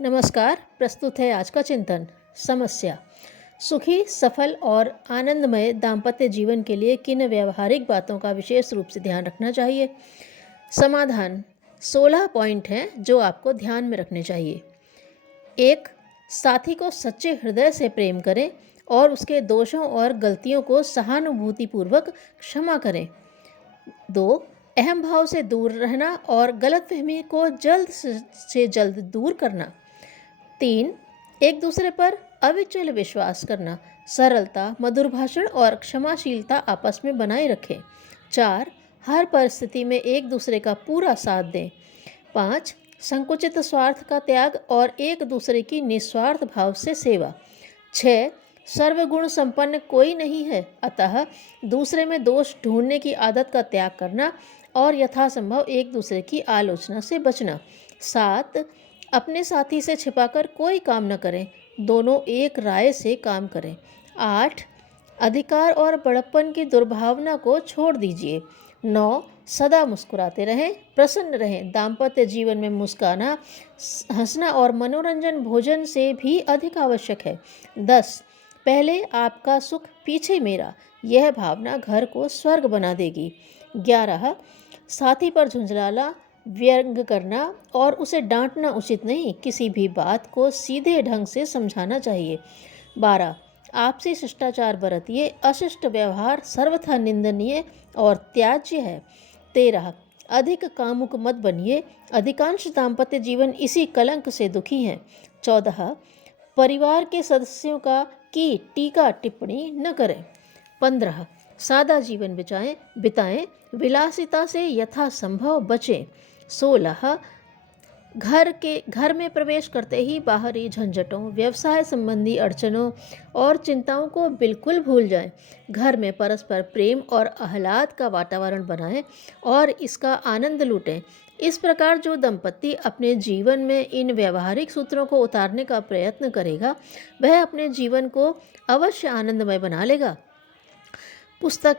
नमस्कार। प्रस्तुत है आज का चिंतन। समस्या। सुखी, सफल और आनंदमय दाम्पत्य जीवन के लिए किन व्यावहारिक बातों का विशेष रूप से ध्यान रखना चाहिए। समाधान। 16 पॉइंट हैं जो आपको ध्यान में रखने चाहिए। 1. साथी को सच्चे हृदय से प्रेम करें और उसके दोषों और गलतियों को सहानुभूतिपूर्वक क्षमा करें। 2. अहम भाव से दूर रहना और गलतफहमी को जल्द से जल्द दूर करना। 3. एक दूसरे पर अविचल विश्वास करना, सरलता, मधुर भाषण और क्षमाशीलता आपस में बनाए रखें। 4. हर परिस्थिति में एक दूसरे का पूरा साथ दें। 5. संकुचित स्वार्थ का त्याग और एक दूसरे की निस्वार्थ भाव से सेवा। 6. सर्वगुण संपन्न कोई नहीं है, अतः दूसरे में दोष ढूंढने की आदत का त्याग करना और यथासंभव एक दूसरे की आलोचना से बचना। 7. अपने साथी से छिपाकर कोई काम न करें, दोनों एक राय से काम करें। 8. अधिकार और बड़प्पन की दुर्भावना को छोड़ दीजिए। 9. सदा मुस्कुराते रहें, प्रसन्न रहें। दाम्पत्य जीवन में मुस्काना, हंसना और मनोरंजन भोजन से भी अधिक आवश्यक है। 10. पहले आपका सुख पीछे मेरा, यह भावना घर को स्वर्ग बना देगी। 11. साथी पर झुंझलाना, व्यंग करना और उसे डांटना उचित नहीं, किसी भी बात को सीधे ढंग से समझाना चाहिए। 12. आपसी शिष्टाचार बरतिए, अशिष्ट व्यवहार सर्वथा निंदनीय और त्याज्य है। 13. अधिक कामुक मत बनिए, अधिकांश दाम्पत्य जीवन इसी कलंक से दुखी हैं। 14. परिवार के सदस्यों की टीका टिप्पणी न करें। 15. सादा जीवन बिताएं, विलासिता से यथासंभव बचें। 16. घर में प्रवेश करते ही बाहरी झंझटों, व्यवसाय संबंधी अड़चनों और चिंताओं को बिल्कुल भूल जाएं। घर में परस्पर प्रेम और आह्लाद का वातावरण बनाएं और इसका आनंद लूटें। इस प्रकार जो दंपति अपने जीवन में इन व्यावहारिक सूत्रों को उतारने का प्रयत्न करेगा, वह अपने जीवन को अवश्य आनंदमय बना लेगा। पुस्तक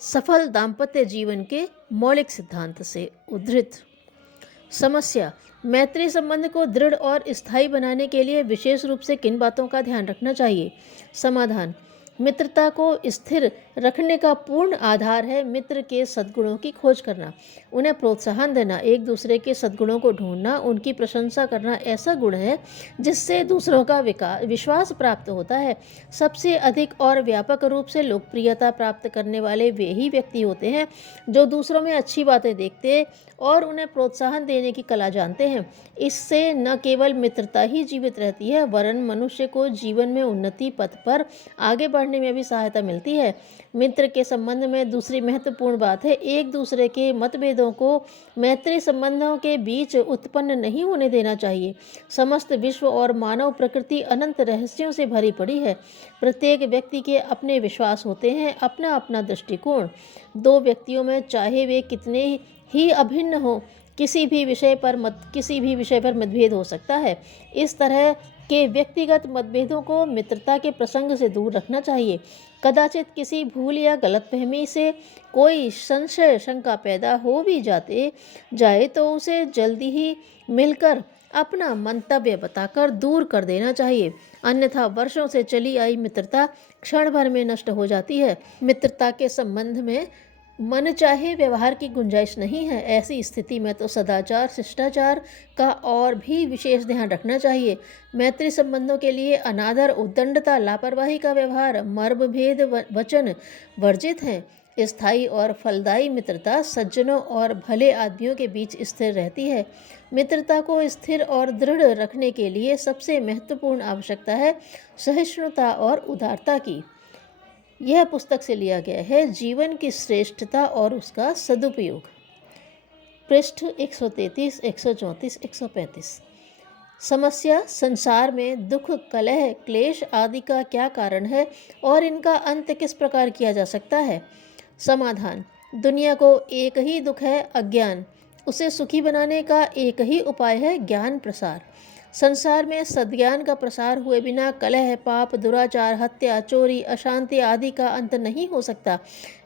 सफल दाम्पत्य जीवन के मौलिक सिद्धांत से उद्धृत। समस्या। मैत्री संबंध को दृढ़ और स्थायी बनाने के लिए विशेष रूप से किन बातों का ध्यान रखना चाहिए। समाधान। मित्रता को स्थिर रखने का पूर्ण आधार है मित्र के सद्गुणों की खोज करना, उन्हें प्रोत्साहन देना, एक दूसरे के सद्गुणों को ढूंढना, उनकी प्रशंसा करना ऐसा गुण है जिससे दूसरों का विश्वास प्राप्त होता है। सबसे अधिक और व्यापक रूप से लोकप्रियता प्राप्त करने वाले वे ही व्यक्ति होते हैं जो दूसरों में अच्छी बातें देखते और उन्हें प्रोत्साहन देने की कला जानते हैं। इससे न केवल मित्रता ही जीवित रहती है, वरन मनुष्य को जीवन में उन्नति पथ पर आगे बढ़ने में भी सहायता मिलती है। मित्र के संबंध में दूसरी महत्वपूर्ण बात है, एक दूसरे के मतभेदों को मैत्री संबंधों के बीच उत्पन्न नहीं होने देना चाहिए। समस्त विश्व और मानव प्रकृति अनंत रहस्यों से भरी पड़ी है। प्रत्येक व्यक्ति के अपने विश्वास होते हैं, अपना अपना दृष्टिकोण। दो व्यक्तियों में चाहे वे कितने ही अभिन्न हो, किसी भी विषय पर मतभेद हो सकता है। इस तरह के व्यक्तिगत मतभेदों को मित्रता के प्रसंग से दूर रखना चाहिए। कदाचित किसी भूल या गलतफहमी से कोई संशय शंका पैदा हो भी जाए तो उसे जल्दी ही मिलकर अपना मंतव्य बताकर दूर कर देना चाहिए, अन्यथा वर्षों से चली आई मित्रता क्षण भर में नष्ट हो जाती है। मित्रता के संबंध में मन चाहे व्यवहार की गुंजाइश नहीं है। ऐसी स्थिति में तो सदाचार, शिष्टाचार का और भी विशेष ध्यान रखना चाहिए। मैत्री संबंधों के लिए अनादर, उद्दंडता, लापरवाही का व्यवहार, मर्मभेद वचन वर्जित हैं। स्थायी और फलदायी मित्रता सज्जनों और भले आदमियों के बीच स्थिर रहती है। मित्रता को स्थिर और दृढ़ रखने के लिए सबसे महत्वपूर्ण आवश्यकता है सहिष्णुता और उदारता की। यह पुस्तक से लिया गया है, जीवन की श्रेष्ठता और उसका सदुपयोग। पृष्ठ 133, 134, 135। समस्या। संसार में दुख, कलह, क्लेश आदि का क्या कारण है और इनका अंत किस प्रकार किया जा सकता है। समाधान। दुनिया को एक ही दुख है, अज्ञान। उसे सुखी बनाने का एक ही उपाय है, ज्ञान प्रसार। संसार में सद्ज्ञान का प्रसार हुए बिना कलह, पाप, दुराचार, हत्या, चोरी, अशांति आदि का अंत नहीं हो सकता।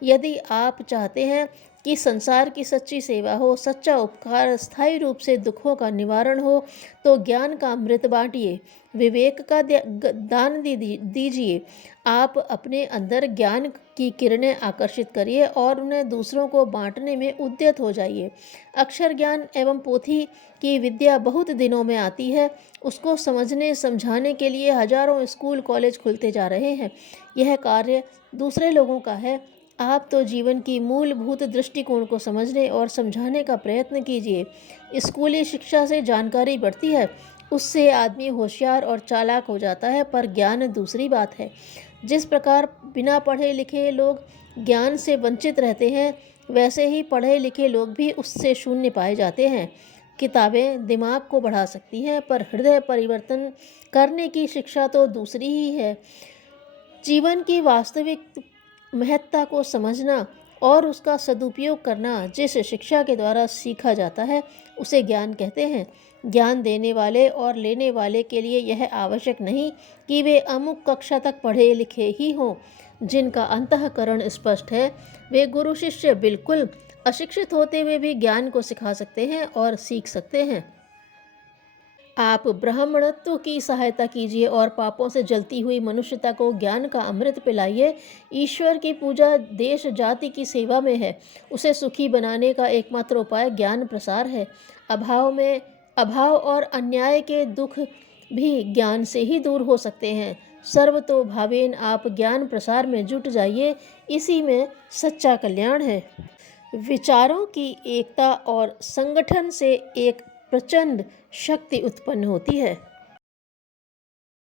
यदि आप चाहते हैं कि संसार की सच्ची सेवा हो, सच्चा उपकार, स्थायी रूप से दुखों का निवारण हो, तो ज्ञान का अमृत बांटिए, विवेक का दान दीजिए। आप अपने अंदर ज्ञान की किरणें आकर्षित करिए और उन्हें दूसरों को बांटने में उद्यत हो जाइए। अक्षर ज्ञान एवं पोथी की विद्या बहुत दिनों में आती है, उसको समझने समझाने के लिए हजारों स्कूल कॉलेज खुलते जा रहे हैं। यह कार्य दूसरे लोगों का है। आप तो जीवन की मूलभूत दृष्टिकोण को समझने और समझाने का प्रयत्न कीजिए। स्कूली शिक्षा से जानकारी बढ़ती है, उससे आदमी होशियार और चालाक हो जाता है, पर ज्ञान दूसरी बात है। जिस प्रकार बिना पढ़े लिखे लोग ज्ञान से वंचित रहते हैं, वैसे ही पढ़े लिखे लोग भी उससे शून्य पाए जाते हैं। किताबें दिमाग को बढ़ा सकती हैं, पर हृदय परिवर्तन करने की शिक्षा तो दूसरी ही है। जीवन की वास्तविक महत्ता को समझना और उसका सदुपयोग करना जिस शिक्षा के द्वारा सीखा जाता है, उसे ज्ञान कहते हैं। ज्ञान देने वाले और लेने वाले के लिए यह आवश्यक नहीं कि वे अमुक कक्षा तक पढ़े लिखे ही हों। जिनका अंतःकरण स्पष्ट है, वे गुरु शिष्य बिल्कुल अशिक्षित होते हुए भी ज्ञान को सिखा सकते हैं और सीख सकते हैं। आप ब्राह्मणत्व की सहायता कीजिए और पापों से जलती हुई मनुष्यता को ज्ञान का अमृत पिलाइए। ईश्वर की पूजा देश जाति की सेवा में है। उसे सुखी बनाने का एकमात्र उपाय ज्ञान प्रसार है। अभाव और अन्याय के दुख भी ज्ञान से ही दूर हो सकते हैं। सर्वतोभावेन आप ज्ञान प्रसार में जुट जाइए, इसी में सच्चा कल्याण है। विचारों की एकता और संगठन से एक प्रचंड शक्ति उत्पन्न होती है।